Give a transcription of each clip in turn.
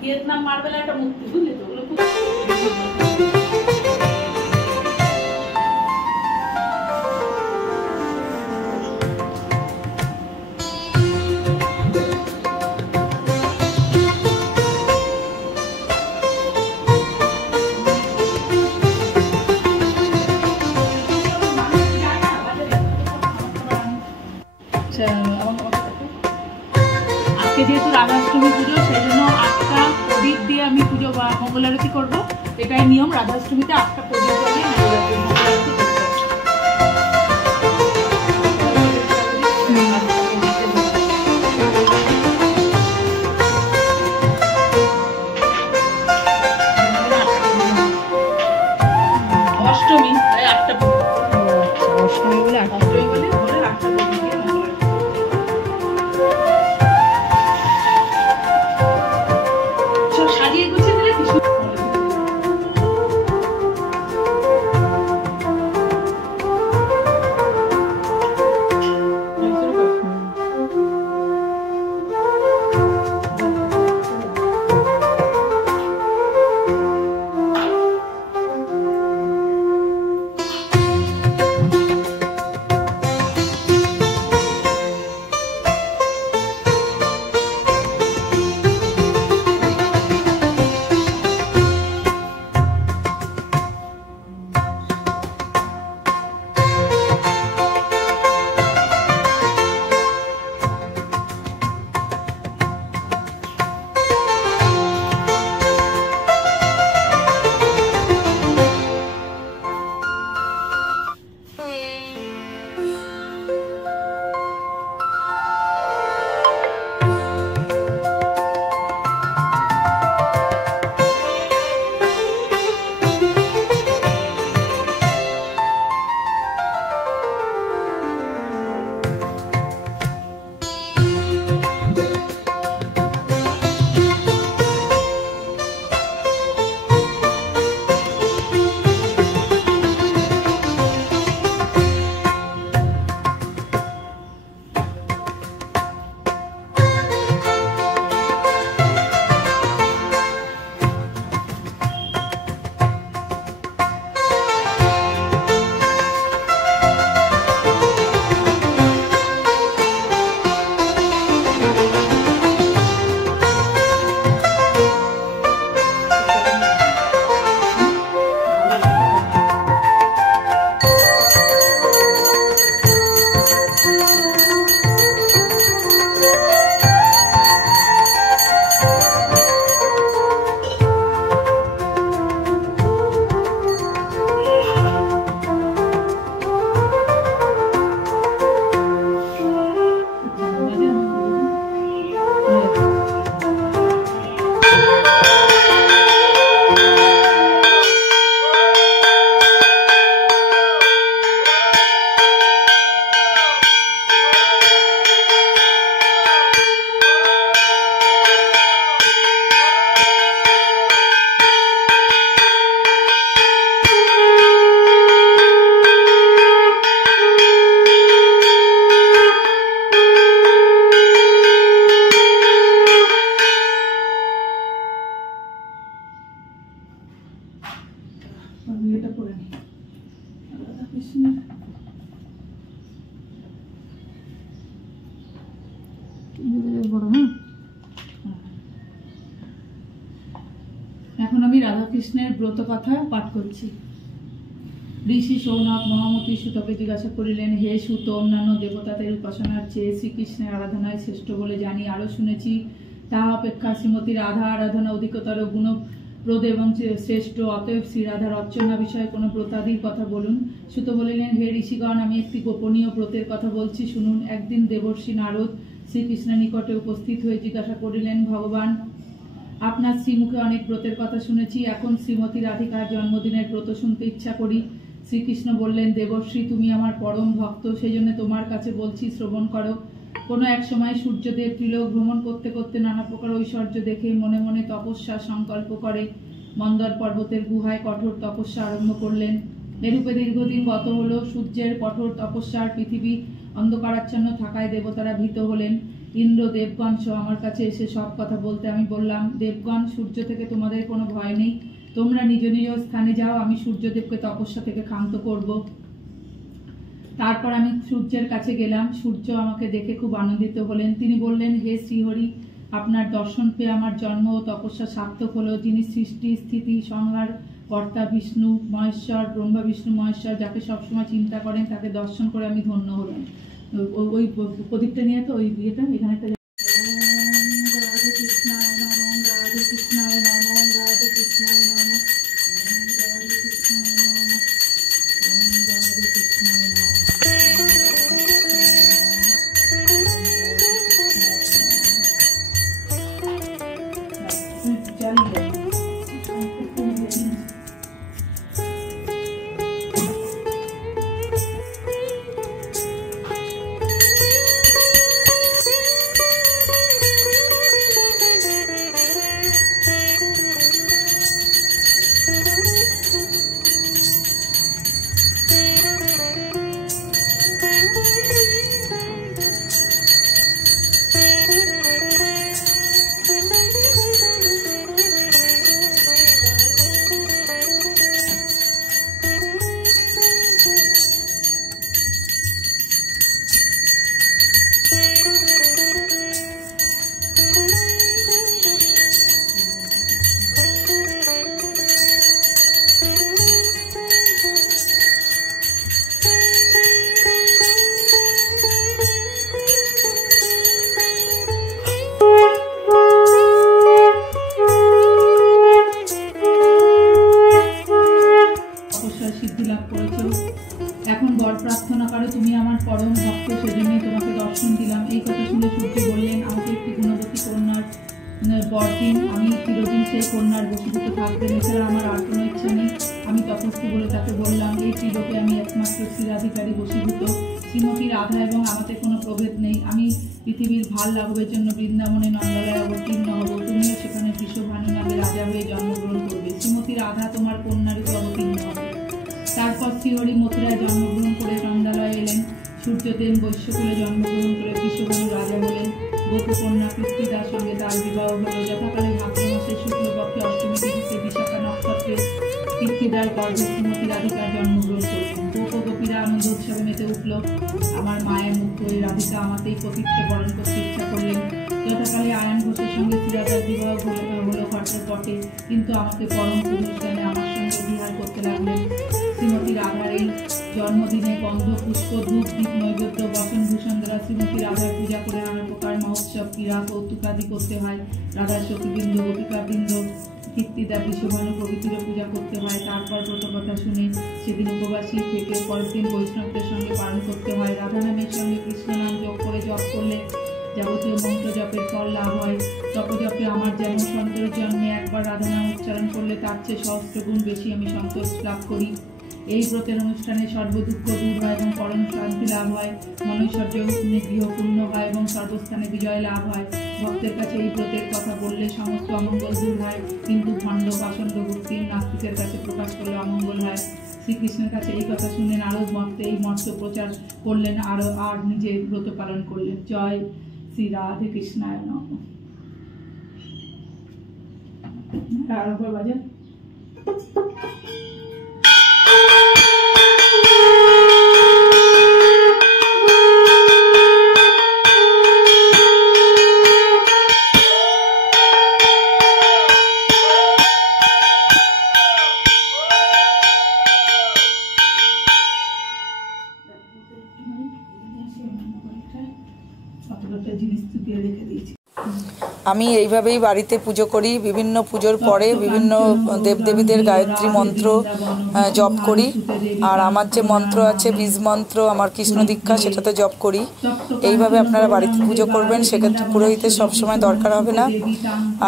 Vietnam marble একটা মূর্তি বুঝলি তো ওগুলো খুব যেহেতু রাধাষ্টমী পুজো সেই জন্য 8টা প্রদীপ দিয়ে আমি পুজো বা মঙ্গল আরতি করবো। এটাই নিয়ম, রাধাষ্টমীতে 8টা প্রদীপ দিয়ে মঙ্গল আরতি করতে। অষ্টমী তাই 8টা অষ্টমী বলে 8টা প্রদীপ দিয়ে সাজিয়ে গুছিয়ে দিলে কৃষ্ণের এখন আমি রাধা কৃষ্ণের ব্রত কথা পাঠ করছি। ঋষি সৌনক মহামতি সুতকে জিজ্ঞাসা করিলেন, হে সুত, অন্যান্য দেবতাদের উপাসনার চেয়ে শ্রীকৃষ্ণের আরাধনায় শ্রেষ্ঠ বলে জানি, আরো শুনেছি তাহা অপেক্ষা শ্রীমতী রাধা আরাধনা অধিকতর গুণপ্রদ এবং শ্রেষ্ঠ, অতএব শ্রী রাধার অর্চনা বিষয়ে কোনো ব্রতাদির কথা বলুন। সুত বলিলেন, হে ঋষিগণ, আমি একটি গোপনীয় ব্রতের কথা বলছি, শুনুন। একদিন দেবর্ষি নারদ শ্রীকৃষ্ণের নিকটে উপস্থিত হয়ে জিজ্ঞাসা করিলেন, ভগবান, আপনার শ্রীমুখে অনেক ব্রতের কথা শুনেছি, এখন শ্রীমতী রাধিকার জন্মদিনের ব্রত শুনতে ইচ্ছা করি। শ্রীকৃষ্ণ বললেন, দেবর্ষি, তুমি আমার পরম ভক্ত, সেই জন্য তোমার কাছে বলছি, শ্রবণ করো। কোনো এক সময় সূর্যদেব ত্রিলোক ভ্রমণ করতে করতে নানা প্রকার ঐশ্বর্য দেখে মনে মনে তপস্যার সংকল্প করে মন্দর পর্বতের গুহায় কঠোর তপস্যা আরম্ভ করলেন। এরূপে দীর্ঘদিন গত হলো। সূর্যের কঠোর তপস্যার পৃথিবী অন্ধকারাচ্ছন্ন থাকায় দেবতারা ভীত হলেন। ইন্দ্র, দেবগণ সহ আমার কাছে এসে সব কথা বলতে আমি বললাম, দেবগণ, সূর্য থেকে তোমাদের কোনো ভয় নেই, তোমরা নিজ নিজ স্থানে যাও, আমি সূর্যদেবকে তপস্যা থেকে ক্ষান্ত করব। তারপর আমি সূর্যের কাছে গেলাম। সূর্য আমাকে দেখে খুব আনন্দিত হলেন। তিনি বললেন, হে শ্রীহরি, আপনার দর্শন পেয়ে আমার জন্ম ও তপস্যা সার্থক হলো। যিনি সৃষ্টি স্থিতি সংহার কর্তা বিষ্ণু মহেশ্বর, ব্রহ্মা বিষ্ণু মহেশ্বর, যাকে সবসময় চিন্তা করেন, তাকে দর্শন করে আমি ধন্য হলাম। ওই প্রদীপটা নিয়ে তো ওই বিয়েটা এখানে একটা রাধে কৃষ্ণায় নমঃ, রাধে কৃষ্ণায় নমঃ, রাধে কৃষ্ণায় নমঃ, রাধে কৃষ্ণায় নমঃ, রাধে কৃষ্ণায় নমঃ। এখন বর প্রার্থনা করো, তুমি আমার পরম ভক্ত, সেজন্যই তোমাকে দর্শন দিলাম। এই কথা শুনে সূর্য বললেন, আমাকে একটি গুণবতী কন্যার বর দিন, আমি চিরদিন সেই কন্যার বশীভূত থাকবেন, এছাড়া আমার আর কোনো ইচ্ছা নেই। আমি তপস্বী বলে তাকে বললাম, এই ত্রিলোকে আমি একমাত্র শ্রীরাধিকারী বশীভূত, শ্রীমতী রাধা এবং আমাতে কোনো প্রভেদ নেই। আমি পৃথিবীর ভাল লাঘবের জন্য বৃন্দাবনে নন্দালয়ে অবতীর্ণ হব, তুমিও সেখানে বিশ্বভানু নামে রাজা হয়ে জন্মগ্রহণ করবে। শ্রীমতী রাধা তোমার কন্যারূপে অবতীর্ণ হবে। তারপর শ্রীহরি মথুরায় জন্মগ্রহণ করে নন্দালয়ে এলেন। সূর্যদেব বৈশ্যকুলে জন্মগ্রহণ করে বিশ্বভানু রাজা হলেন। গোপকন্যা কৃত্তিদার সঙ্গে তার বিবাহ হল। যথাকালে ভাদ্র মাসের শুক্লপক্ষে অষ্টমী তিথিতে বিশাখা নক্ষত্রে কৃত্তিদার গর্ভে শ্রীমতী রাধিকার জন্মগ্রহণ করলেন। গোপগোপীরা আনন্দ উৎসবে মেতে উঠল। আমার মায়ের মুক্ত হয়ে রাধিকা আমাতেই পতিত্ব বরণ করতে ইচ্ছা করলেন। যথাকালে আয়ন ঘোষের সঙ্গে শ্রীরাধার বিবাহ হলো ঘটের পটে, কিন্তু আমাকে পরম পুরুষ জ্ঞানে আমার সঙ্গে বিহার করতে লাগলেন। শ্রীমতী রাধার এই জন্মদিনে গন্ধ পুষ্প ধূপ দীপ নৈবেদ্য বসন ভূষণ দ্বারা শ্রীমতী রাধার পূজা করে নানা প্রকার মহোৎসব ক্রীড়া কৌতুকাদি করতে হয়। রাধার সখীবৃন্দ গোপিকাবৃন্দ কীর্তিদা বিশ্বভানু প্রভৃতিরও পূজা করতে হয়। তারপর ব্রতকথা শুনে সেদিন উপবাসী থেকে পরের দিন বৈষ্ণবদের সঙ্গে পালন করতে হয়। রাধা নামের সঙ্গে কৃষ্ণ নাম যোগ করে জপ করলে যাবতীয় মন্ত্র জপের ফল লাভ হয়। তপজপে আমার যেমন সন্তোষ জন্মে একবার রাধা নাম উচ্চারণ করলে তার চেয়ে সহস্রগুণ বেশি আমি সন্তোষ লাভ করি। এই ব্রতের অনুষ্ঠানে সর্বদুঃখ দূর হয় এবং পরম শান্তি লাভ হয়। মনৈশ্বর্য গৃহপূর্ণ হয় এবং সর্বস্থানে বিজয় লাভ হয়। ভক্তের কাছে এই ব্রতের কথা বললে সমস্ত অমঙ্গল দূর হয়, কিন্তু ভণ্ড পাষণ্ড ভক্তির নাস্তিকের কাছে প্রকাশ করলে অমঙ্গল হয়। শ্রীকৃষ্ণের কাছে এই কথা শুনে নারদ মর্তে এই মর্ত প্রচার করলেন আর নিজে ব্রত পালন করলেন। জয় শ্রী রাধে কৃষ্ণায় নমঃ। আর বাজে দিয়ে রেখে দিয়েছি। আমি এইভাবেই বাড়িতে পুজো করি। বিভিন্ন পুজোর পরে বিভিন্ন দেবদেবীদের গায়ত্রী মন্ত্র জপ করি। আর আমার যে মন্ত্র আছে বীজ মন্ত্র, আমার কৃষ্ণ দীক্ষা, সেটাতে জপ করি। এইভাবে আপনারা বাড়িতে পুজো করবেন, সেক্ষেত্রে পুরোহিতের সবসময় দরকার হবে না।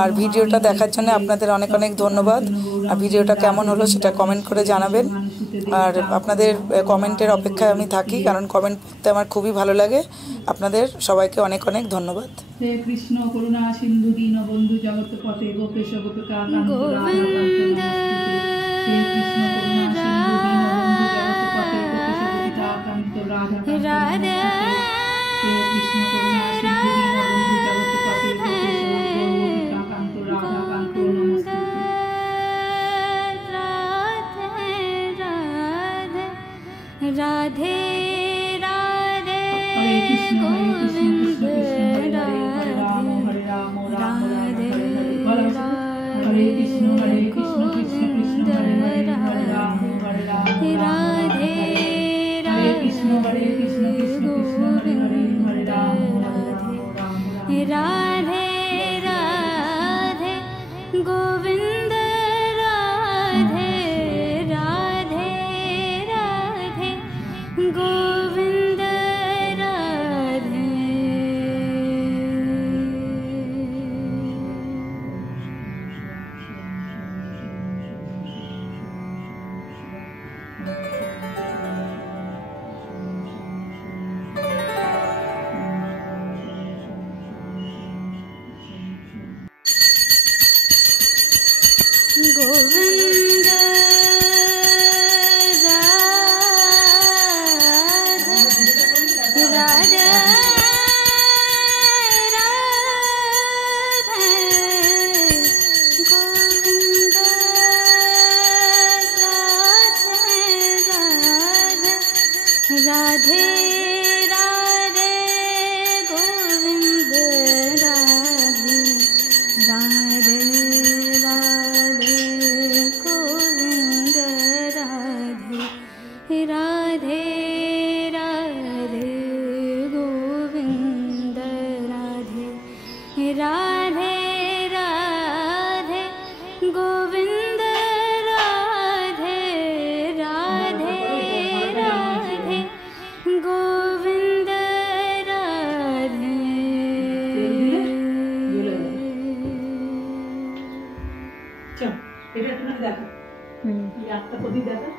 আর ভিডিওটা দেখার জন্য আপনাদের অনেক অনেক ধন্যবাদ। আর ভিডিওটা কেমন হলো সেটা কমেন্ট করে জানাবেন। আর আপনাদের কমেন্টের অপেক্ষায় আমি থাকি, কারণ কমেন্ট পড়তে আমার খুবই ভালো লাগে। আপনাদের সবাইকে অনেক অনেক ধন্যবাদ। হে কৃষ্ণ করুণা সিন্ধু দীনবন্ধু জগৎপতে গোপেশ গোপিকাকান্ত রাধাকান্ত নমস্তুতে। হে কৃষ্ণ করুণা সিন্ধু দীনবন্ধু জগৎপতে গোপেশ গোপিকাকান্ত রাধাকান্ত নমস্তুতে। হে কৃষ্ণ করুণা সিন্ধু দীনবন্ধু জগৎপতে গোপেশ গোপিকাকান্ত রাধাকান্ত নমস্তুতে। রাধে রাধে হরে কৃষ্ণ কৃষ্ণ কৃষ্ণ হরে হরে, হরে রাম রাম রাম হরে হরে। হরে কৃষ্ণ কৃষ্ণ কৃষ্ণ হরে হরে, হরে রাম রাম রাধে হরে কৃষ্ণ কৃষ্ণ কৃষ্ণ হরে হরে, হরে রাম রাম রাধে রাধে গোবিন্দ রাধে রাধে রাধে গোবিন্দ রাধে। गोविंद राधे राधे राधे गोविंद राधे राधे राधे गोविंद राधे राधे राधे गोविंद राधे राधे राधे गोविंद राधे राधे राधे गोविंद राधे राधे राधे गोविंद राधे। চল এটা একটু দেখা, এই আটটা প্রদীপ দেখা।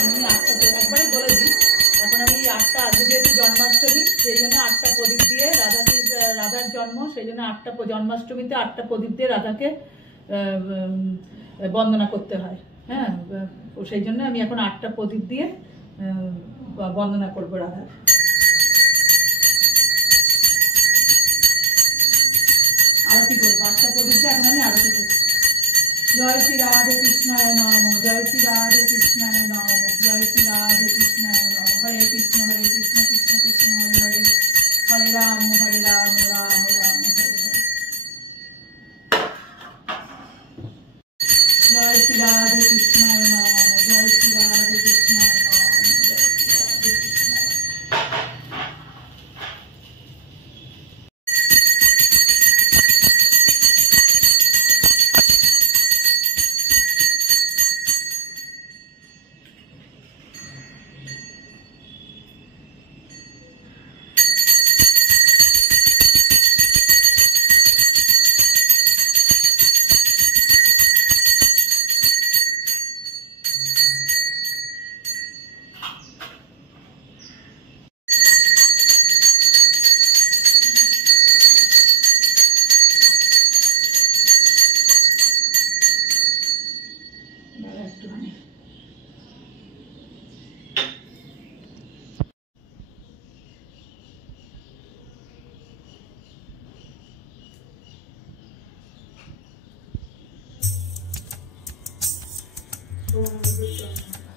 আমি আটটা একবারে বলে দিই। এখন আমি আটটা, আজকে যেহেতু জন্মাষ্টমী সেই জন্য আটটা প্রদীপ দিয়ে রাধার জন্ম, সেই জন্য আটটা জন্মাষ্টমীতে আটটা প্রদীপ দিয়ে রাধাকে বন্দনা করতে হয়। হ্যাঁ, সেই জন্য আমি এখন আটটা প্রদীপ দিয়ে বন্দনা করবো রাধার। আরতি করবো আটটা প্রদীপ দিয়ে, এখন আমি আরতি করবো। জয় শ্রী রাধে কৃষ্ণায় নম, জয় শ্রী রাধে কৃষ্ণায় নম, জয় শ্রী রাধে কৃষ্ণায় নম। হরে কৃষ্ণ কৃষ্ণ কৃষ্ণ হরে হরে, হরে রাম রাম রাম হরে হরে। জয় শ্রী রাধে কৃষ্ণায় নম, জয় শ্রী রাধে কৃষ্ণায় নম, জয় শ্রী রাধে কৃষ্ণায়। একটুখানি Oh,